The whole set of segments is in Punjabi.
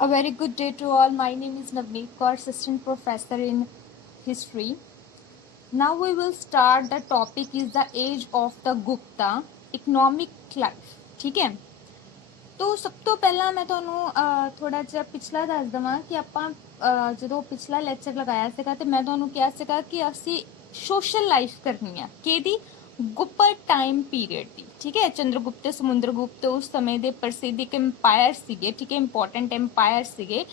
A very good day to all. My name is Navneet Kaur, Assistant Professor in History. Now we will start. The topic is the age of the Gupta economic life. ठीक है, तो ਸਭ ਤੋਂ ਪਹਿਲਾਂ ਮੈਂ ਤੁਹਾਨੂੰ ਥੋੜਾ ਜਿਹਾ ਪਿਛਲਾ ਦੱਸ ਦਵਾਂ ਕਿ ਆਪਾਂ ਜਦੋਂ ਪਿਛਲਾ ਲੈਕਚਰ ਲਗਾਇਆ ਸੀਗਾ ਤੇ ਮੈਂ ਤੁਹਾਨੂੰ ਕਿਹਾ ਸੀਗਾ ਕਿ ਅਸੀਂ ਸੋਸ਼ਲ ਲਾਈਫ ਕਰਨੀ ਆ ਕਿਹਦੀ, ਗੁਪਤ ਟਾਈਮ ਪੀਰੀਅਡ ਦੀ। ਠੀਕ ਹੈ, ਚੰਦਰਗੁਪਤ ਸਮੁੰਦਰਗੁਪਤ ਉਸ ਸਮੇਂ ਦੇ ਪ੍ਰਸਿੱਧ ਇੱਕ ਐਮਪਾਇਰ ਸੀਗੇ। ਠੀਕ ਹੈ, ਇੰਪੋਰਟੈਂਟ ਐਮਪਾਇਰ ਸੀਗੇ।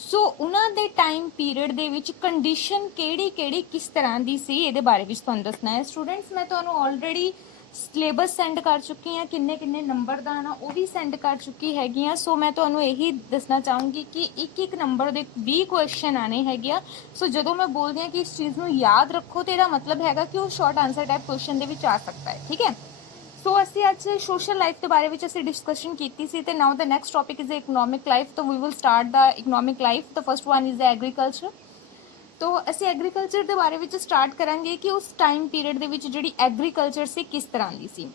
ਸੋ ਉਹਨਾਂ ਦੇ ਟਾਈਮ ਪੀਰੀਅਡ ਦੇ ਵਿੱਚ ਕੰਡੀਸ਼ਨ ਕਿਹੜੀ ਕਿਹੜੀ ਕਿਸ ਤਰ੍ਹਾਂ ਦੀ ਸੀ ਇਹਦੇ ਬਾਰੇ ਵਿੱਚ ਤੁਹਾਨੂੰ ਦੱਸਣਾ ਹੈ। ਸਟੂਡੈਂਟਸ ਮੈਂ ਤੁਹਾਨੂੰ ਆਲਰੇਡੀ ਸਿਲੇਬਸ ਸੈਂਡ ਕਰ ਚੁੱਕੀ ਹਾਂ, ਕਿੰਨੇ ਕਿੰਨੇ ਨੰਬਰ ਦਾ ਨਾ ਉਹ ਵੀ ਸੈਂਡ ਕਰ ਚੁੱਕੀ ਹੈਗੀ ਆ। ਸੋ ਮੈਂ ਤੁਹਾਨੂੰ ਇਹੀ ਦੱਸਣਾ ਚਾਹੂੰਗੀ ਕਿ ਇੱਕ ਇੱਕ ਨੰਬਰ ਦੇ 20 ਕੁਐਸਚਨ ਆਣੇ ਹੈਗੇ ਆ। ਸੋ ਜਦੋਂ ਮੈਂ ਬੋਲਦੀ ਹਾਂ ਕਿ ਇਸ ਚੀਜ਼ ਨੂੰ ਯਾਦ ਰੱਖੋ ਤੇ ਇਹਦਾ ਮਤਲਬ ਹੈਗਾ ਕਿ ਉਹ ਸ਼ਾਰਟ ਆਨਸਰ ਟਾਈਪ ਕੁਐਸਚਨ ਦੇ ਵਿੱਚ ਆ ਸਕਦਾ ਹੈ। ਠੀਕ ਹੈ, ਸੋ ਅਸੀਂ ਅੱਜ ਸੋਸ਼ਲ ਲਾਈਫ ਦੇ ਬਾਰੇ ਵਿੱਚ ਅਸੀਂ ਡਿਸਕਸ਼ਨ ਕੀਤੀ ਸੀ ਤੇ now the next topic is economic life. ਤਾਂ we will start the economic life. The first one is the agriculture. तो ਅਸੀਂ ਐਗਰੀਕਲਚਰ ਦੇ ਬਾਰੇ ਵਿੱਚ ਸਟਾਰਟ ਕਰਾਂਗੇ ਕਿ ਉਸ ਟਾਈਮ ਪੀਰੀਅਡ ਦੇ ਵਿੱਚ ਜਿਹੜੀ ਐਗਰੀਕਲਚਰ ਸੀ ਕਿਸ ਤਰ੍ਹਾਂ ਦੀ ਸੀ।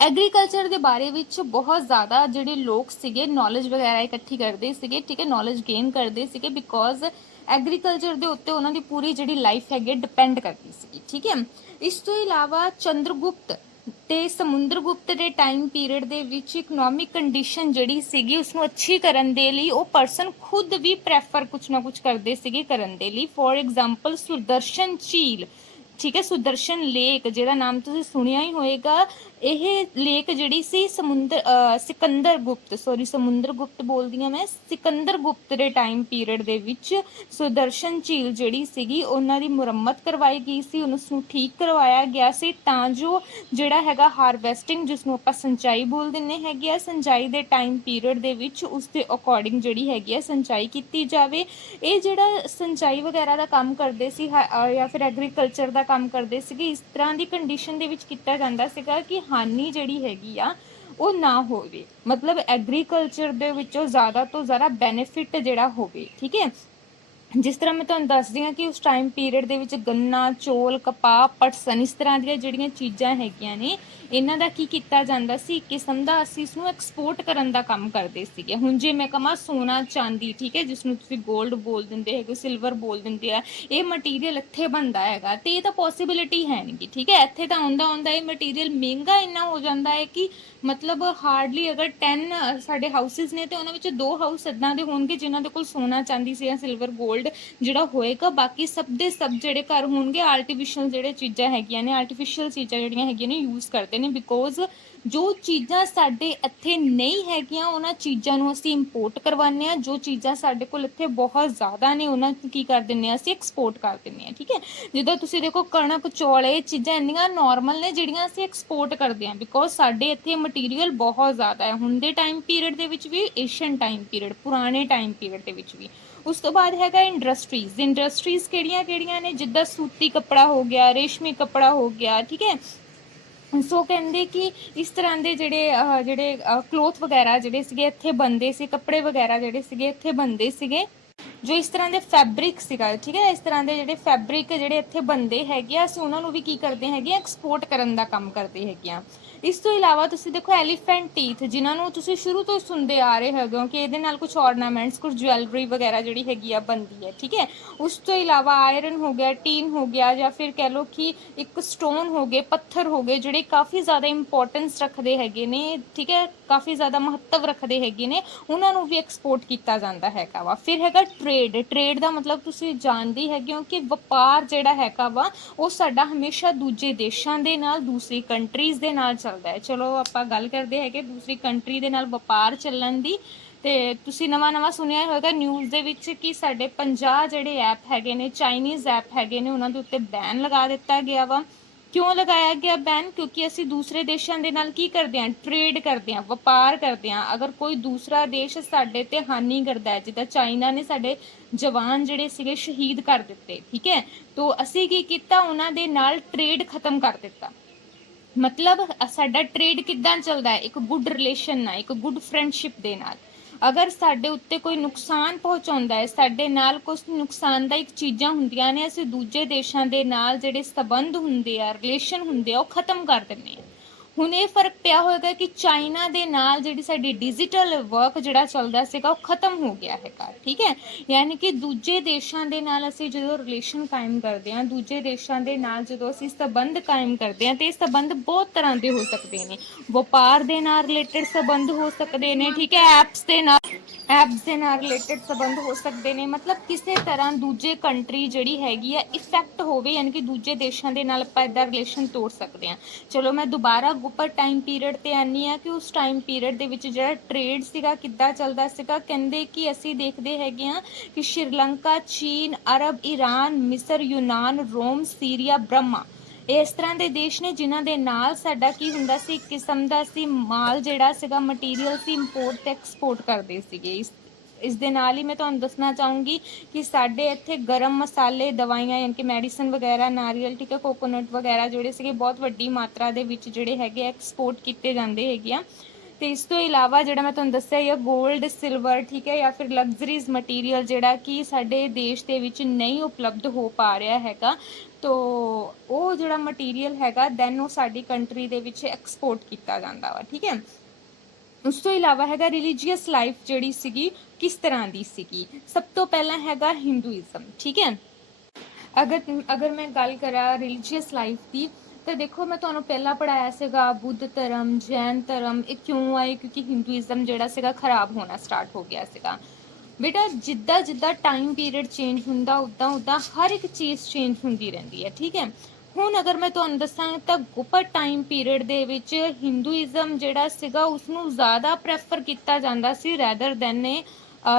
ਐਗਰੀਕਲਚਰ ਦੇ ਬਾਰੇ ਵਿੱਚ ਬਹੁਤ ਜ਼ਿਆਦਾ ਜਿਹੜੇ ਲੋਕ ਸੀਗੇ ਨੌਲੇਜ ਵਗੈਰਾ ਇਕੱਠੀ ਕਰਦੇ ਸੀਗੇ। ਠੀਕ ਹੈ, ਨੌਲੇਜ ਗੇਨ ਕਰਦੇ ਸੀਗੇ ਬਿਕੋਜ਼ ਐਗਰੀਕਲਚਰ ਦੇ ਉੱਤੇ ਉਹਨਾਂ ਦੀ ਪੂਰੀ ਜਿਹੜੀ ਲਾਈਫ ਹੈਗੀ ਡਿਪੈਂਡ ਕਰਦੀ ਸੀਗੀ। ਠੀਕ ਹੈ, ਇਸ ਤੋਂ ਇਲਾਵਾ ਚੰਦਰਗੁਪਤ ਤੇ ਸਮੁੰਦਰਗੁਪਤ ਦੇ ਟਾਈਮ ਪੀਰੀਅਡ ਦੇ ਵਿੱਚ ਇਕਨੋਮਿਕ ਕੰਡੀਸ਼ਨ ਜਿਹੜੀ ਸੀਗੀ ਉਸਨੂੰ ਅੱਛੀ ਕਰਨ ਦੇ ਲਈ ਉਹ ਪਰਸਨ ਖੁਦ ਵੀ ਪ੍ਰੈਫਰ ਕੁਛ ਨਾ ਕੁਛ ਕਰਦੇ ਸੀਗੇ ਕਰਨ ਦੇ ਲਈ। ਫੋਰ ਐਗਜ਼ਾਮਪਲ ਸੁਦਰਸ਼ਨ ਝੀਲ। ਠੀਕ ਹੈ, ਸੁਦਰਸ਼ਨ ਲੇਕ ਜਿਹਦਾ ਨਾਮ ਤੁਸੀਂ ਸੁਣਿਆ ਹੀ ਹੋਏਗਾ। ਇਹ ਲੇਕ ਜਿਹੜੀ ਸੀ ਸਮੁੰਦਰਗੁਪਤ ਬੋਲਦੀ ਹਾਂ ਮੈਂ, ਸਿਕੰਦਰਗੁਪਤ ਦੇ ਟਾਈਮ ਪੀਰੀਅਡ ਦੇ ਵਿੱਚ ਸੁਦਰਸ਼ਨ ਝੀਲ ਜਿਹੜੀ ਸੀਗੀ ਉਹਨਾਂ ਦੀ ਮੁਰੰਮਤ ਕਰਵਾਈ ਗਈ ਸੀ, ਉਸਨੂੰ ਠੀਕ ਕਰਵਾਇਆ ਗਿਆ ਸੀ ਤਾਂ ਜੋ ਜਿਹੜਾ ਹੈਗਾ ਹਾਰਵੈਸਟਿੰਗ ਜਿਸਨੂੰ ਆਪਾਂ ਸਿੰਚਾਈ ਬੋਲ ਦਿੰਦੇ ਹੈਗੇ ਆ, ਸਿੰਚਾਈ ਦੇ ਟਾਈਮ ਪੀਰੀਅਡ ਦੇ ਵਿੱਚ ਉਸ ਦੇ ਅਕੋਰਡਿੰਗ ਜਿਹੜੀ ਹੈਗੀ ਆ ਸਿੰਚਾਈ ਕੀਤੀ ਜਾਵੇ। ਇਹ ਜਿਹੜਾ ਸਿੰਚਾਈ ਵਗੈਰਾ ਦਾ ਕੰਮ ਕਰਦੇ ਸੀ ਜਾਂ ਫਿਰ ਐਗਰੀਕਲਚਰ ਦਾ ਕੰਮ ਕਰਦੇ ਸੀਗੇ ਇਸ ਤਰ੍ਹਾਂ ਦੀ ਕੰਡੀਸ਼ਨ ਦੇ ਵਿੱਚ ਕੀਤਾ ਜਾਂਦਾ ਸੀਗਾ ਕਿ ਹਾਨੀ ਜਿਹੜੀ ਹੈਗੀ ਆ ਉਹ ਨਾ ਹੋਵੇ, ਮਤਲਬ ਐਗਰੀਕਲਚਰ ਦੇ ਵਿੱਚੋਂ ਜ਼ਿਆਦਾ ਤੋਂ ਜ਼ਿਆਦਾ ਬੈਨੀਫਿਟ ਜਿਹੜਾ ਹੋਵੇ। ਠੀਕ ਹੈ, ਜਿਸ ਤਰ੍ਹਾਂ ਮੈਂ ਤੁਹਾਨੂੰ ਦੱਸਦੀ ਹਾਂ ਕਿ ਉਸ ਟਾਈਮ ਪੀਰੀਅਡ ਦੇ ਵਿੱਚ ਗੰਨਾ, ਚੌਲ, ਕਪਾਹ, ਪਟਸਨ ਇਸ ਤਰ੍ਹਾਂ ਦੀਆਂ ਜਿਹੜੀਆਂ ਚੀਜ਼ਾਂ ਹੈਗੀਆਂ ਨੇ ਇਹਨਾਂ ਦਾ ਕੀ ਕੀਤਾ ਜਾਂਦਾ ਸੀ, ਕਿਸਮ ਦਾ ਅਸੀਂ ਇਸਨੂੰ ਐਕਸਪੋਰਟ ਕਰਨ ਦਾ ਕੰਮ ਕਰਦੇ ਸੀਗੇ। ਹੁਣ ਜੇ ਮੈਂ ਕਹਾਂ ਸੋਨਾ ਚਾਂਦੀ, ਠੀਕ ਹੈ, ਜਿਸਨੂੰ ਤੁਸੀਂ ਗੋਲਡ ਬੋਲ ਦਿੰਦੇ ਹੈਗੇ, ਸਿਲਵਰ ਬੋਲ ਦਿੰਦੇ ਆ, ਇਹ ਮਟੀਰੀਅਲ ਇੱਥੇ ਬਣਦਾ ਹੈਗਾ ਤੇ ਇਹ ਤਾਂ ਪੋਸੀਬਿਲਿਟੀ ਹੈ ਨਹੀਂ। ਠੀਕ ਹੈ, ਇੱਥੇ ਤਾਂ ਆਉਂਦਾ ਇਹ ਮਟੀਰੀਅਲ ਮਹਿੰਗਾ ਇੰਨਾ ਹੋ ਜਾਂਦਾ ਹੈ ਕਿ ਮਤਲਬ ਹਾਰਡਲੀ ਅਗਰ 10 ਸਾਡੇ ਹਾਊਸਿਸ ਨੇ ਤੇ ਉਹਨਾਂ ਵਿੱਚ 2 ਹਾਊਸ ਇੱਦਾਂ ਦੇ ਹੋਣਗੇ ਜਿਨ੍ਹਾਂ ਦੇ ਕੋਲ ਸੋਨਾ ਚਾਂਦੀ ਸੀ ਜਾਂ ਸਿਲਵਰ ਗੋਲਡ ਜਿਹੜਾ ਹੋਏਗਾ। ਬਾਕੀ ਸਭ ਦੇ ਸਭ ਜਿਹੜੇ ਘਰ ਹੋਣਗੇ ਆਰਟੀਫਿਸ਼ੀਅਲ ਜਿਹੜੇ ਚੀਜ਼ਾਂ ਹੈਗੀਆਂ ਨੇ, ਆਰਟੀਫਿਸ਼ੀਅਲ ਚੀਜ਼ਾਂ ਜਿਹੜੀਆਂ ਹੈਗੀਆਂ ਨੇ ਯੂਜ਼ ਕਰਦੇ ਨੇ ਬਿਕੋਜ਼ ਜੋ ਚੀਜ਼ਾਂ ਸਾਡੇ ਇੱਥੇ ਨਹੀਂ ਹੈਗੀਆਂ ਉਹਨਾਂ ਚੀਜ਼ਾਂ ਨੂੰ ਅਸੀਂ ਇੰਪੋਰਟ ਕਰਵਾਉਂਦੇ ਹਾਂ। ਜੋ ਚੀਜ਼ਾਂ ਸਾਡੇ ਕੋਲ ਇੱਥੇ ਬਹੁਤ ਜ਼ਿਆਦਾ ਨੇ ਉਹਨਾਂ ਨੂੰ ਕੀ ਕਰ ਦਿੰਦੇ ਹਾਂ ਅਸੀਂ ਐਕਸਪੋਰਟ ਕਰ ਦਿੰਦੇ ਹਾਂ। ਠੀਕ ਹੈ, ਜਿੱਦਾਂ ਤੁਸੀਂ ਦੇਖੋ ਕਣਕ, ਚੌਲ, ਇਹ ਚੀਜ਼ਾਂ ਇੰਨੀਆਂ ਨਾਰਮਲ ਨੇ ਜਿਹੜੀਆਂ ਅਸੀਂ ਐਕਸਪੋਰਟ ਕਰਦੇ ਹਾਂ ਬਿਕੋਜ਼ ਸਾਡੇ ਇੱਥੇ ਮਟੀਰੀਅਲ ਬਹੁਤ ਜ਼ਿਆਦਾ ਹੈ ਹੁਣ ਦੇ ਟਾਈਮ ਪੀਰੀਅਡ ਦੇ ਵਿੱਚ ਵੀ, ਏਸ਼ੀਅਨ ਟਾਈਮ ਪੀਰੀਅਡ, ਪੁਰਾਣੇ ਟਾਈਮ ਪੀਰੀਅਡ ਦੇ ਵਿੱਚ ਵੀ। ਉਸ ਤੋਂ ਬਾਅਦ ਹੈਗਾ ਇੰਡਸਟਰੀਜ਼ ਕਿਹੜੀਆਂ ਨੇ, ਜਿੱਦਾਂ ਸੂਤੀ ਕੱਪੜਾ ਹੋ ਗਿਆ, ਰੇਸ਼ਮੀ ਕੱਪੜਾ ਹੋ ਗਿਆ। ਠੀਕ ਹੈ, ਸੋ ਕਹਿੰਦੇ ਕਿ ਇਸ ਤਰ੍ਹਾਂ ਦੇ ਜਿਹੜੇ ਕਲੋਥ ਵਗੈਰਾ ਜਿਹੜੇ ਸੀਗੇ ਇੱਥੇ ਬਣਦੇ ਸੀ, ਕੱਪੜੇ ਵਗੈਰਾ ਜਿਹੜੇ ਸੀਗੇ ਇੱਥੇ ਬਣਦੇ ਸੀਗੇ ਜੋ ਇਸ ਤਰ੍ਹਾਂ ਦੇ ਫੈਬਰਿਕ ਸੀਗਾ। ਠੀਕ ਹੈ, ਇਸ ਤਰ੍ਹਾਂ ਦੇ ਜਿਹੜੇ ਫੈਬਰਿਕ ਜਿਹੜੇ ਇੱਥੇ ਬਣਦੇ ਹੈਗੇ ਆ ਅਸੀਂ ਉਹਨਾਂ ਨੂੰ ਵੀ ਕੀ ਕਰਦੇ ਹੈਗੇ ਐਕਸਪੋਰਟ ਕਰਨ ਦਾ ਕੰਮ ਕਰਦੇ ਹੈਗੇ ਆ। ਇਸ ਤੋਂ ਇਲਾਵਾ ਤੁਸੀਂ ਦੇਖੋ ਐਲੀਫੈਂਟ ਟੀਥ ਜਿਨ੍ਹਾਂ ਨੂੰ ਤੁਸੀਂ ਸ਼ੁਰੂ ਤੋਂ ਸੁਣਦੇ ਆ ਰਹੇ ਹੈਗੇ ਹੋ ਕਿ ਇਹਦੇ ਨਾਲ ਕੁਝ ਆਰਨਾਮੈਂਟਸ, ਕੁਝ ਜੁਐਲਰੀ ਵਗੈਰਾ ਜਿਹੜੀ ਹੈਗੀ ਆ ਬਣਦੀ ਹੈ। ਠੀਕ ਹੈ, ਉਸ ਤੋਂ ਇਲਾਵਾ ਆਇਰਨ ਹੋ ਗਿਆ, ਟੀਨ ਹੋ ਗਿਆ ਜਾਂ ਫਿਰ ਕਹਿ ਲਓ ਕਿ ਇੱਕ ਸਟੋਨ ਹੋ ਗਏ, ਪੱਥਰ ਹੋ ਗਏ ਜਿਹੜੇ ਕਾਫੀ ਜ਼ਿਆਦਾ ਇੰਪੋਰਟੈਂਸ ਰੱਖਦੇ ਹੈਗੇ ਨੇ। ਠੀਕ ਹੈ, ਕਾਫੀ ਜ਼ਿਆਦਾ ਮਹੱਤਵ ਰੱਖਦੇ ਹੈਗੇ ਨੇ, ਉਹਨਾਂ ਨੂੰ ਵੀ ਐਕਸਪੋਰਟ ਕੀਤਾ ਜਾਂਦਾ ਹੈਗਾ ਵਾ। ਫਿਰ ਹੈਗਾ ਟ੍ਰੇਡ ਦਾ ਮਤਲਬ ਤੁਸੀਂ ਜਾਣਦੇ ਹੈਗੇ ਹੋ ਕਿ ਵਪਾਰ ਜਿਹੜਾ ਹੈਗਾ ਵਾ ਉਹ ਸਾਡਾ ਹਮੇਸ਼ਾ ਦੂਜੇ ਦੇਸ਼ਾਂ ਦੇ ਨਾਲ, ਦੂਸਰੀ ਕੰਟਰੀਜ਼ ਦੇ ਨਾਲ ਚੱਲਦਾ ਹੈ। ਚਲੋ ਆਪਾਂ ਗੱਲ ਕਰਦੇ ਹੈਗੇ ਦੂਸਰੀ ਕੰਟਰੀ ਦੇ ਨਾਲ ਵਪਾਰ ਚੱਲਣ ਦੀ। ਤੇ ਤੁਸੀਂ ਨਵਾਂ ਸੁਣਿਆ ਹੋਵੇਗਾ ਨਿਊਜ਼ ਦੇ ਵਿੱਚ ਕਿ ਸਾਡੇ 50 ਜਿਹੜੇ ਐਪ ਹੈਗੇ ਨੇ, ਚਾਈਨੀਜ਼ ਐਪ ਹੈਗੇ ਨੇ, ਉਹਨਾਂ ਦੇ ਉੱਤੇ ਬੈਨ ਲਗਾ ਦਿੱਤਾ ਗਿਆ ਵਾ। ਕਿਉਂ ਲਗਾਇਆ ਗਿਆ ਬੈਨ? ਕਿਉਂਕਿ ਅਸੀਂ ਦੂਸਰੇ ਦੇਸ਼ਾਂ ਦੇ ਨਾਲ ਕੀ ਕਰਦੇ ਹਾਂ, ਟ੍ਰੇਡ ਕਰਦੇ ਹਾਂ, ਵਪਾਰ ਕਰਦੇ ਹਾਂ। ਅਗਰ ਕੋਈ ਦੂਸਰਾ ਦੇਸ਼ ਸਾਡੇ ਤੇ ਹਾਨੀ ਕਰਦਾ ਹੈ, ਜਿੱਦਾਂ ਚਾਈਨਾ ਨੇ ਸਾਡੇ ਜਵਾਨ ਜਿਹੜੇ ਸੀਗੇ ਸ਼ਹੀਦ ਕਰ ਦਿੱਤੇ, ਠੀਕ ਹੈ, ਤਾਂ ਅਸੀਂ ਕੀ ਕੀਤਾ, ਉਹਨਾਂ ਦੇ ਨਾਲ ਟ੍ਰੇਡ ਖਤਮ ਕਰ ਦਿੱਤਾ। ਮਤਲਬ ਸਾਡਾ ਟ੍ਰੇਡ ਕਿੱਦਾਂ ਚੱਲਦਾ ਹੈ, ਇੱਕ ਗੁੱਡ ਰਿਲੇਸ਼ਨ ਨਾਲ, ਇੱਕ ਗੁੱਡ ਫਰੈਂਡਸ਼ਿਪ ਦੇ ਨਾਲ। ਅਗਰ ਸਾਡੇ ਉੱਤੇ ਕੋਈ ਨੁਕਸਾਨ ਪਹੁੰਚਾਉਂਦਾ ਹੈ, ਸਾਡੇ ਨਾਲ ਕੁਝ ਨੁਕਸਾਨਦਾਇਕ ਚੀਜ਼ਾਂ ਹੁੰਦੀਆਂ ਨੇ, ਅਸੀਂ ਦੂਜੇ ਦੇਸ਼ਾਂ ਦੇ ਨਾਲ ਜਿਹੜੇ ਸਬੰਧ ਹੁੰਦੇ ਆ, ਰਿਲੇਸ਼ਨ ਹੁੰਦੇ ਆ, ਉਹ ਖਤਮ ਕਰ ਦਿੰਦੇ ਹਾਂ। ਹੁਣ ਇਹ ਫਰਕ ਪਿਆ ਹੋਏਗਾ ਕਿ ਚਾਈਨਾ ਦੇ ਨਾਲ ਜਿਹੜੀ ਸਾਡੀ ਡਿਜੀਟਲ ਵਰਕ ਜਿਹੜਾ ਚੱਲਦਾ ਸੀਗਾ ਉਹ ਖਤਮ ਹੋ ਗਿਆ ਹੈਗਾ, ਠੀਕ ਹੈ। ਯਾਨੀ ਕਿ ਦੂਜੇ ਦੇਸ਼ਾਂ ਦੇ ਨਾਲ ਅਸੀਂ ਜਦੋਂ ਰਿਲੇਸ਼ਨ ਕਾਇਮ ਕਰਦੇ ਹਾਂ, ਦੂਜੇ ਦੇਸ਼ਾਂ ਦੇ ਨਾਲ ਜਦੋਂ ਅਸੀਂ ਸੰਬੰਧ ਕਾਇਮ ਕਰਦੇ ਹਾਂ, ਤੇ ਇਹ ਸੰਬੰਧ ਬਹੁਤ ਤਰ੍ਹਾਂ ਦੇ ਹੋ ਸਕਦੇ ਨੇ। ਵਪਾਰ ਦੇ ਨਾਲ ਰਿਲੇਟਡ ਸੰਬੰਧ ਹੋ ਸਕਦੇ ਨੇ, ਠੀਕ ਹੈ। ਐਪਸ ਦੇ ਨਾਲ ਰਿਲੇਟਡ ਸੰਬੰਧ ਹੋ ਸਕਦੇ ਨੇ। ਮਤਲਬ ਕਿਸੇ ਤਰ੍ਹਾਂ ਦੂਜੇ ਕੰਟਰੀ ਜਿਹੜੀ ਹੈਗੀ ਆ ਇਫੈਕਟ ਹੋਵੇ, ਯਾਨੀ ਕਿ ਦੂਜੇ ਦੇਸ਼ਾਂ ਦੇ ਨਾਲ ਆਪਾਂ ਇੱਦਾਂ ਰਿਲੇਸ਼ਨ ਤੋੜ ਸਕਦੇ ਹਾਂ। ਚਲੋ ਮੈਂ ਦੁਬਾਰਾ ਗੁਪਤ ਟਾਈਮ ਪੀਰੀਅਡ ਤੇ ਆਨੀ ਆ ਕਿ ਉਸ ਟਾਈਮ ਪੀਰੀਅਡ ਦੇ ਵਿੱਚ ਜਿਹੜਾ ਟ੍ਰੇਡ ਸੀਗਾ ਕਿੱਦਾਂ ਚੱਲਦਾ ਸੀਗਾ। ਕਹਿੰਦੇ ਕਿ ਅਸੀਂ ਦੇਖਦੇ ਹੈਗੇ ਆ ਕਿ ਸ਼੍ਰੀਲੰਕਾ, ਚੀਨ, ਅਰਬ, ਈਰਾਨ, ਮਿਸਰ, ਯੂਨਾਨ, ਰੋਮ, ਸੀਰੀਆ, ਬਰਮਾ, ਇਸ ਤਰ੍ਹਾਂ ਦੇ ਦੇਸ਼ ਨੇ ਜਿਨ੍ਹਾਂ ਦੇ ਨਾਲ ਸਾਡਾ ਕੀ ਹੁੰਦਾ ਸੀ, ਇੱਕ ਕਿਸਮ ਦਾ ਸੀ ਮਾਲ ਜਿਹੜਾ ਸੀਗਾ ਮਟੀਰੀਅਲ ਸੀ ਇੰਪੋਰਟ ਤੇ ਐਕਸਪੋਰਟ ਕਰਦੇ ਸੀਗੇ। ਇਸ ਦੇ ਨਾਲ ਹੀ ਮੈਂ ਤੁਹਾਨੂੰ ਦੱਸਣਾ ਚਾਹੂੰਗੀ ਕਿ ਸਾਡੇ ਇੱਥੇ ਗਰਮ ਮਸਾਲੇ, ਦਵਾਈਆਂ ਯਾਨੀ ਕਿ ਮੈਡੀਸਨ ਵਗੈਰਾ, ਨਾਰੀਅਲ, ਠੀਕ ਹੈ, ਕੋਕੋਨਟ ਵਗੈਰਾ ਜਿਹੜੇ ਸੀਗੇ ਬਹੁਤ ਵੱਡੀ ਮਾਤਰਾ ਦੇ ਵਿੱਚ ਜਿਹੜੇ ਹੈਗੇ ਐਕਸਪੋਰਟ ਕੀਤੇ ਜਾਂਦੇ ਹੈਗੇ ਆ। ਤੇ ਇਸ ਤੋਂ ਇਲਾਵਾ ਜਿਹੜਾ ਮੈਂ ਤੁਹਾਨੂੰ ਦੱਸਿਆ ਇਹ ਗੋਲਡ, ਸਿਲਵਰ, ਠੀਕ ਹੈ, ਜਾਂ ਫਿਰ ਲਗਜ਼ਰੀਜ਼ ਮਟੀਰੀਅਲ ਜਿਹੜਾ ਕਿ ਸਾਡੇ ਦੇਸ਼ ਦੇ ਵਿੱਚ ਨਹੀਂ ਉਪਲਬਧ ਹੋ ਪਾ ਰਿਹਾ ਹੈਗਾ, ਤੋ ਉਹ ਜਿਹੜਾ ਮਟੀਰੀਅਲ ਹੈਗਾ ਦੈਨ ਉਹ ਸਾਡੀ ਕੰਟਰੀ ਦੇ ਵਿੱਚ ਐਕਸਪੋਰਟ ਕੀਤਾ ਜਾਂਦਾ ਵਾ, ਠੀਕ ਹੈ। ਉਸ ਤੋਂ ਇਲਾਵਾ ਹੈਗਾ ਰਿਲੀਜੀਅਸ ਲਾਈਫ ਜਿਹੜੀ ਸੀਗੀ ਕਿਸ ਤਰ੍ਹਾਂ ਦੀ ਸੀਗੀ। ਸਭ ਤੋਂ ਪਹਿਲਾਂ ਹੈਗਾ ਹਿੰਦੂਇਜ਼ਮ, ਠੀਕ ਹੈ। ਅਗਰ ਮੈਂ ਗੱਲ ਕਰਾਂ ਰਿਲੀਜੀਅਸ ਲਾਈਫ ਦੀ, ਤਾਂ ਦੇਖੋ ਮੈਂ ਤੁਹਾਨੂੰ ਪਹਿਲਾਂ ਪੜਾਇਆ ਸੀਗਾ ਬੁੱਧ ਧਰਮ, ਜੈਨ ਧਰਮ, ਇਹ ਕਿਉਂ ਆਏ, ਕਿਉਂਕਿ ਹਿੰਦੂਇਜ਼ਮ ਜਿਹੜਾ ਸੀਗਾ ਖਰਾਬ ਹੋਣਾ ਸਟਾਰਟ ਹੋ ਗਿਆ ਸੀਗਾ। ਬੇਟਾ ਜਿੱਦਾਂ ਜਿੱਦਾਂ ਟਾਈਮ ਪੀਰੀਅਡ ਚੇਂਜ ਹੁੰਦਾ ਉੱਦਾਂ ਹਰ ਇੱਕ ਚੀਜ਼ ਚੇਂਜ ਹੁੰਦੀ ਰਹਿੰਦੀ ਹੈ, ਠੀਕ ਹੈ। ਹੁਣ ਅਗਰ ਮੈਂ ਤੁਹਾਨੂੰ ਦੱਸਾਂ ਤਾਂ ਗੁਪਤ ਟਾਈਮ ਪੀਰੀਅਡ ਦੇ ਵਿੱਚ ਹਿੰਦੂਇਜ਼ਮ ਜਿਹੜਾ ਸੀਗਾ ਉਸਨੂੰ ਜ਼ਿਆਦਾ ਪ੍ਰੈਫਰ ਕੀਤਾ ਜਾਂਦਾ ਸੀ ਰੈਦਰ ਦੈਨ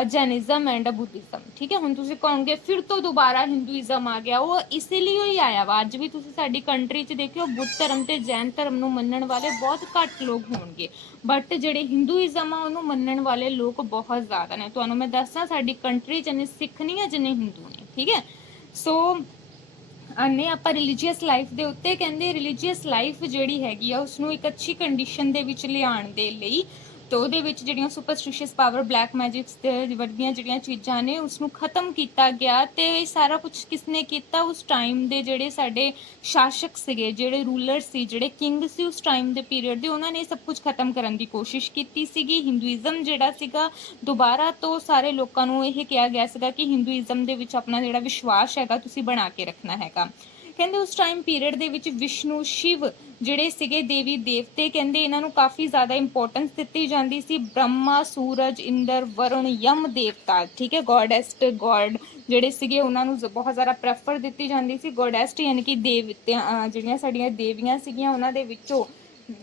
ਜੈਨਿਜ਼ਮ ਐਂਡ ਬੁੱਧਿਜ਼ਮ, ਠੀਕ ਹੈ। ਹੁਣ ਤੁਸੀਂ ਕਹੋਗੇ ਫਿਰ ਤੋਂ ਦੁਬਾਰਾ ਹਿੰਦੂਇਜ਼ਮ ਆ ਗਿਆ, ਉਹ ਇਸੇ ਲਈ ਹੀ ਆਇਆ ਵਾ। ਅੱਜ ਵੀ ਤੁਸੀਂ ਸਾਡੀ ਕੰਟਰੀ 'ਚ ਦੇਖਿਓ ਬੁੱਧ ਧਰਮ ਤੇ ਜੈਨ ਧਰਮ ਨੂੰ ਮੰਨਣ ਵਾਲੇ ਬਹੁਤ ਘੱਟ ਲੋਕ ਹੋਣਗੇ, ਬਟ ਜਿਹੜੇ ਹਿੰਦੂਇਜ਼ਮ ਆ ਉਹਨੂੰ ਮੰਨਣ ਵਾਲੇ ਲੋਕ ਬਹੁਤ ਜ਼ਿਆਦਾ ਨੇ। ਤੁਹਾਨੂੰ ਮੈਂ ਦੱਸਾਂ ਸਾਡੀ ਕੰਟਰੀ 'ਚ ਜਿੰਨੇ ਸਿੱਖ ਨਹੀਂ ਆ ਜਿੰਨੇ ਹਿੰਦੂ ਨੇ, ਠੀਕ ਹੈ। ਸੋ ਆਨੇ ਆਪਾਂ ਰਿਲੀਜੀਅਸ ਲਾਈਫ ਦੇ ਉੱਤੇ। ਕਹਿੰਦੇ ਰਿਲੀਜੀਅਸ ਲਾਈਫ ਜਿਹੜੀ ਹੈਗੀ ਆ ਉਸਨੂੰ ਇੱਕ ਅੱਛੀ ਕੰਡੀਸ਼ਨ ਦੇ ਵਿੱਚ ਲਿਆਉਣ ਦੇ ਲਈ ਤੇ ਉਹਦੇ ਵਿੱਚ ਜਿਹੜੀਆਂ ਸੁਪਰਸਟੀਸ਼ੀਅਸ ਪਾਵਰ, ਬਲੈਕ ਮੈਜਿਕਸ ਤੇ ਵਰਗੀਆਂ ਜਿਹੜੀਆਂ ਚੀਜ਼ਾਂ ਨੇ ਉਸਨੂੰ ਖਤਮ ਕੀਤਾ ਗਿਆ। ਤੇ ਇਹ ਸਾਰਾ ਕੁਝ ਕਿਸਨੇ ਕੀਤਾ, ਉਸ ਟਾਈਮ ਦੇ ਜਿਹੜੇ ਸਾਡੇ ਸ਼ਾਸਕ ਸੀਗੇ, ਜਿਹੜੇ ਰੂਲਰ ਸੀ, ਜਿਹੜੇ ਕਿੰਗ ਸੀ ਉਸ ਟਾਈਮ ਦੇ ਪੀਰੀਅਡ ਦੇ, ਉਹਨਾਂ ਨੇ ਸਭ ਕੁਝ ਖਤਮ ਕਰਨ ਦੀ ਕੋਸ਼ਿਸ਼ ਕੀਤੀ ਸੀਗੀ। ਹਿੰਦੂਇਜ਼ਮ ਜਿਹੜਾ ਸੀਗਾ ਦੁਬਾਰਾ ਤੋਂ ਸਾਰੇ ਲੋਕਾਂ ਨੂੰ ਇਹ ਕਿਹਾ ਗਿਆ ਸੀਗਾ ਕਿ ਹਿੰਦੂਇਜ਼ਮ ਦੇ ਵਿੱਚ ਆਪਣਾ ਜਿਹੜਾ ਵਿਸ਼ਵਾਸ ਹੈਗਾ ਤੁਸੀਂ ਬਣਾ ਕੇ ਰੱਖਣਾ ਹੈਗਾ। ਕਹਿੰਦੇ ਉਸ ਟਾਈਮ ਪੀਰੀਅਡ ਦੇ ਵਿੱਚ ਵਿਸ਼ਨੂੰ, ਸ਼ਿਵ ਜਿਹੜੇ ਸੀਗੇ ਦੇਵੀ ਦੇਵਤੇ, ਕਹਿੰਦੇ ਇਹਨਾਂ ਨੂੰ ਕਾਫੀ ਜ਼ਿਆਦਾ ਇੰਪੋਰਟੈਂਸ ਦਿੱਤੀ ਜਾਂਦੀ ਸੀ। ਬ੍ਰਹਮਾ, ਸੂਰਜ, ਇੰਦਰ, ਵਰੁਣ, ਯਮ ਦੇਵਤਾ, ਠੀਕ ਹੈ, ਗੋਡੈਸਟ, ਗੋਡ ਜਿਹੜੇ ਸੀਗੇ ਉਹਨਾਂ ਨੂੰ ਬਹੁਤ ਜ਼ਿਆਦਾ ਪ੍ਰੈਫਰ ਦਿੱਤੀ ਜਾਂਦੀ ਸੀ। ਗੋਡੈਸਟ ਯਾਨੀ ਕਿ ਦੇਵਤਿਆਂ, ਜਿਹੜੀਆਂ ਸਾਡੀਆਂ ਦੇਵੀਆਂ ਸੀਗੀਆਂ ਉਹਨਾਂ ਦੇ ਵਿੱਚੋਂ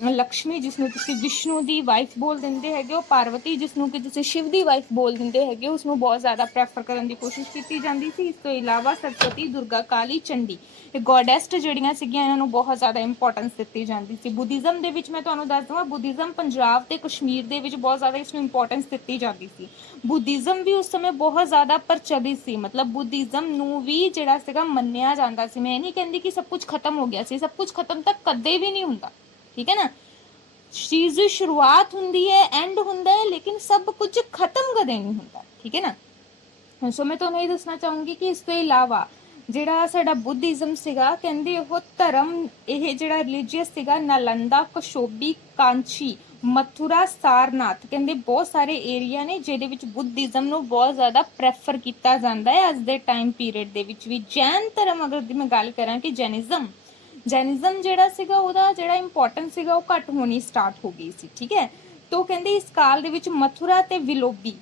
ਲਕਸ਼ਮੀ ਜਿਸਨੂੰ ਤੁਸੀਂ ਵਿਸ਼ਨੂੰ ਦੀ ਵਾਈਫ ਬੋਲ ਦਿੰਦੇ ਹੈਗੇ ਹੋ, ਪਾਰਵਤੀ ਜਿਸਨੂੰ ਕਿ ਤੁਸੀਂ ਸ਼ਿਵ ਦੀ ਵਾਈਫ ਬੋਲ ਦਿੰਦੇ ਹੈਗੇ ਹੋ, ਉਸਨੂੰ ਬਹੁਤ ਜ਼ਿਆਦਾ ਪ੍ਰੈਫਰ ਕਰਨ ਦੀ ਕੋਸ਼ਿਸ਼ ਕੀਤੀ ਜਾਂਦੀ ਸੀ। ਇਸ ਤੋਂ ਇਲਾਵਾ ਸਰਸਵਤੀ, ਦੁਰਗਾ, ਕਾਲੀ, ਚੰਡੀ, ਇਹ ਗੋਡੈਸਟ ਜਿਹੜੀਆਂ ਸੀਗੀਆਂ ਇਹਨਾਂ ਨੂੰ ਬਹੁਤ ਜ਼ਿਆਦਾ ਇੰਪੋਰਟੈਂਸ ਦਿੱਤੀ ਜਾਂਦੀ ਸੀ। ਬੁੱਧਿਜ਼ਮ ਦੇ ਵਿੱਚ ਮੈਂ ਤੁਹਾਨੂੰ ਦੱਸ ਦਵਾਂ, ਬੁੱਧਿਜ਼ਮ ਪੰਜਾਬ ਤੇ ਕਸ਼ਮੀਰ ਦੇ ਵਿੱਚ ਬਹੁਤ ਜ਼ਿਆਦਾ ਇਸ ਨੂੰ ਇੰਪੋਰਟੈਂਸ ਦਿੱਤੀ ਜਾਂਦੀ ਸੀ। ਬੁੱਧਿਜ਼ਮ ਵੀ ਉਸ ਸਮੇਂ ਬਹੁਤ ਜ਼ਿਆਦਾ ਪ੍ਰਚਲਿਤ ਸੀ, ਮਤਲਬ ਬੁੱਧਿਜ਼ਮ ਨੂੰ ਵੀ ਜਿਹੜਾ ਸੀਗਾ ਮੰਨਿਆ ਜਾਂਦਾ ਸੀ। ਮੈਂ ਇਹ ਨਹੀਂ ਕਹਿੰਦੀ ਕਿ ਸਭ ਕੁਝ ਖਤਮ ਹੋ ਗਿਆ ਸੀ, ਸਭ ਕੁਝ ਖਤਮ ਤਾਂ ਕਦੇ ਵੀ ਨਹੀਂ ਹੁੰਦਾ, ਠੀਕ ਹੈ ਨਾ। ਚੀਜ਼ ਦੀ ਸ਼ੁਰੂਆਤ ਹੁੰਦੀ ਹੈ, ਐਂਡ ਹੁੰਦਾ ਹੈ, ਲੇਕਿਨ ਸਭ ਕੁਝ ਖਤਮ ਕਦੇ ਨਹੀਂ ਹੁੰਦਾ, ਠੀਕ ਹੈ ਨਾ। ਸੋ ਮੈਂ ਤੁਹਾਨੂੰ ਇਹ ਦੱਸਣਾ ਚਾਹੂੰਗੀ ਕਿ ਇਸ ਤੋਂ ਇਲਾਵਾ ਜਿਹੜਾ ਸਾਡਾ ਬੁੱਧਿਜ਼ਮ ਸੀਗਾ, ਕਹਿੰਦੇ ਉਹ ਧਰਮ, ਇਹ ਜਿਹੜਾ ਰਿਲੀਜੀਅਸ ਸੀਗਾ ਨਾਲੰਦਾ, ਕਸ਼ੋਬੀ, ਕਾਂਚੀ, ਮਥੁਰਾ, ਸਾਰਨਾਥ, ਕਹਿੰਦੇ ਬਹੁਤ ਸਾਰੇ ਏਰੀਆ ਨੇ ਜਿਹਦੇ ਵਿੱਚ ਬੁੱਧਿਜ਼ਮ ਨੂੰ ਬਹੁਤ ਜ਼ਿਆਦਾ ਪ੍ਰੈਫਰ ਕੀਤਾ ਜਾਂਦਾ ਹੈ ਅੱਜ ਦੇ ਟਾਈਮ ਪੀਰੀਅਡ ਦੇ ਵਿੱਚ ਵੀ। ਜੈਨ ਧਰਮ ਅਗਰ ਦੀ ਮੈਂ ਗੱਲ ਕਰਾਂ ਕਿ ਜੈਨਿਜ਼ਮ ਜਿਹੜਾ ਸੀਗਾ ਉਹਦਾ ਜਿਹੜਾ ਇੰਪੋਰਟੈਂਸ ਸੀਗਾ ਉਹ ਘੱਟ ਹੋਣੀ ਸਟਾਰਟ ਹੋ ਗਈ ਸੀ, ਠੀਕ ਹੈ। ਤੋਂ ਕਹਿੰਦੇ ਇਸ ਕਾਲ ਦੇ ਵਿੱਚ ਮਥੁਰਾ ਤੇ ਵਿਲੋਬੀ,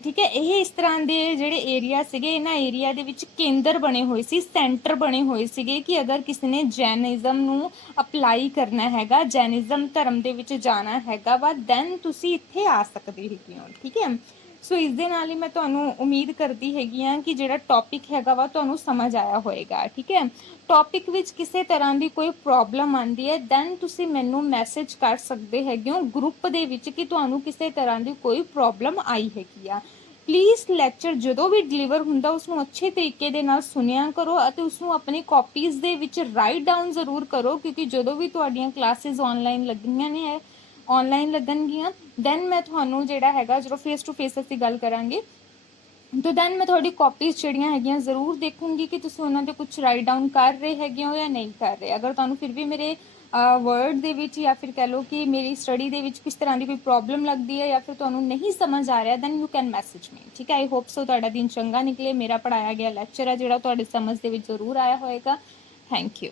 ਠੀਕ ਹੈ, ਇਹ ਇਸ ਤਰ੍ਹਾਂ ਦੇ ਜਿਹੜੇ ਏਰੀਆ ਸੀਗੇ, ਇਹਨਾਂ ਏਰੀਆ ਦੇ ਵਿੱਚ ਕੇਂਦਰ ਬਣੇ ਹੋਏ ਸੀ, ਸੈਂਟਰ ਬਣੇ ਹੋਏ ਸੀਗੇ ਕਿ ਅਗਰ ਕਿਸੇ ਨੇ ਜੈਨਿਜ਼ਮ ਨੂੰ ਅਪਲਾਈ ਕਰਨਾ ਹੈਗਾ, ਜੈਨਿਜ਼ਮ ਧਰਮ ਦੇ ਵਿੱਚ ਜਾਣਾ ਹੈਗਾ ਵਾ, ਦੈਨ ਤੁਸੀਂ ਇੱਥੇ ਆ ਸਕਦੇ ਹੈਗੇ ਹੋ, ਠੀਕ ਹੈ। ਸੋ ਇਸ ਦੇ ਨਾਲ ਹੀ ਮੈਂ ਤੁਹਾਨੂੰ ਉਮੀਦ ਕਰਦੀ ਹੈਗੀ ਆ ਕਿ ਜਿਹੜਾ ਟੌਪਿਕ ਹੈਗਾ ਵਾ ਤੁਹਾਨੂੰ ਸਮਝ ਆਇਆ ਹੋਏਗਾ, ਠੀਕ ਹੈ। ਟੌਪਿਕ ਵਿੱਚ ਕਿਸੇ ਤਰ੍ਹਾਂ ਦੀ ਕੋਈ ਪ੍ਰੋਬਲਮ ਆਉਂਦੀ ਹੈ ਦੈਨ ਤੁਸੀਂ ਮੈਨੂੰ ਮੈਸੇਜ ਕਰ ਸਕਦੇ ਹੈਗੇ ਹੋ ਗਰੁੱਪ ਦੇ ਵਿੱਚ ਕਿ ਤੁਹਾਨੂੰ ਕਿਸੇ ਤਰ੍ਹਾਂ ਦੀ ਕੋਈ ਪ੍ਰੋਬਲਮ ਆਈ ਹੈਗੀ ਆ। ਪਲੀਜ਼ ਲੈਕਚਰ ਜਦੋਂ ਵੀ ਡਿਲੀਵਰ ਹੁੰਦਾ ਉਸਨੂੰ ਅੱਛੇ ਤਰੀਕੇ ਦੇ ਨਾਲ ਸੁਣਿਆ ਕਰੋ ਅਤੇ ਉਸਨੂੰ ਆਪਣੀ ਕਾਪੀਜ਼ ਦੇ ਵਿੱਚ ਰਾਈਟ ਡਾਊਨ ਜ਼ਰੂਰ ਕਰੋ, ਕਿਉਂਕਿ ਜਦੋਂ ਵੀ ਤੁਹਾਡੀਆਂ ਕਲਾਸਿਸ ਆਨਲਾਈਨ ਲੱਗਣਗੀਆਂ ਦੈਨ ਮੈਂ ਤੁਹਾਨੂੰ ਜਿਹੜਾ ਹੈਗਾ ਜਦੋਂ ਫੇਸ ਟੂ ਫੇਸ ਅਸੀਂ ਗੱਲ ਕਰਾਂਗੇ ਤਾਂ ਦੈਨ ਮੈਂ ਤੁਹਾਡੀ ਕਾਪੀਜ਼ ਜਿਹੜੀਆਂ ਹੈਗੀਆਂ ਜ਼ਰੂਰ ਦੇਖੂੰਗੀ ਕਿ ਤੁਸੀਂ ਉਹਨਾਂ ਦੇ ਕੁਝ ਰਾਈਟ ਡਾਊਨ ਕਰ ਰਹੇ ਹੈਗੇ ਹੋ ਜਾਂ ਨਹੀਂ ਕਰ ਰਹੇ। ਅਗਰ ਤੁਹਾਨੂੰ ਫਿਰ ਵੀ ਮੇਰੇ ਵਰਡ ਦੇ ਵਿੱਚ ਜਾਂ ਫਿਰ ਕਹਿ ਲਓ ਕਿ ਮੇਰੀ ਸਟੱਡੀ ਦੇ ਵਿੱਚ ਕਿਸ ਤਰ੍ਹਾਂ ਦੀ ਕੋਈ ਪ੍ਰੋਬਲਮ ਲੱਗਦੀ ਹੈ ਜਾਂ ਫਿਰ ਤੁਹਾਨੂੰ ਨਹੀਂ ਸਮਝ ਆ ਰਿਹਾ, ਦੈਨ ਯੂ ਕੈਨ ਮੈਸੇਜ ਮੀ। ਠੀਕ ਹੈ, ਆਈ ਹੋਪ ਸੋ ਤੁਹਾਡਾ ਦਿਨ ਚੰਗਾ ਨਿਕਲੇ। ਮੇਰਾ ਪੜਾਇਆ ਗਿਆ ਲੈਕਚਰ ਹੈ ਜਿਹੜਾ ਤੁਹਾਡੇ ਸਮਝ ਦੇ ਵਿੱਚ ਜ਼ਰੂਰ ਆਇਆ ਹੋਏਗਾ। Thank you.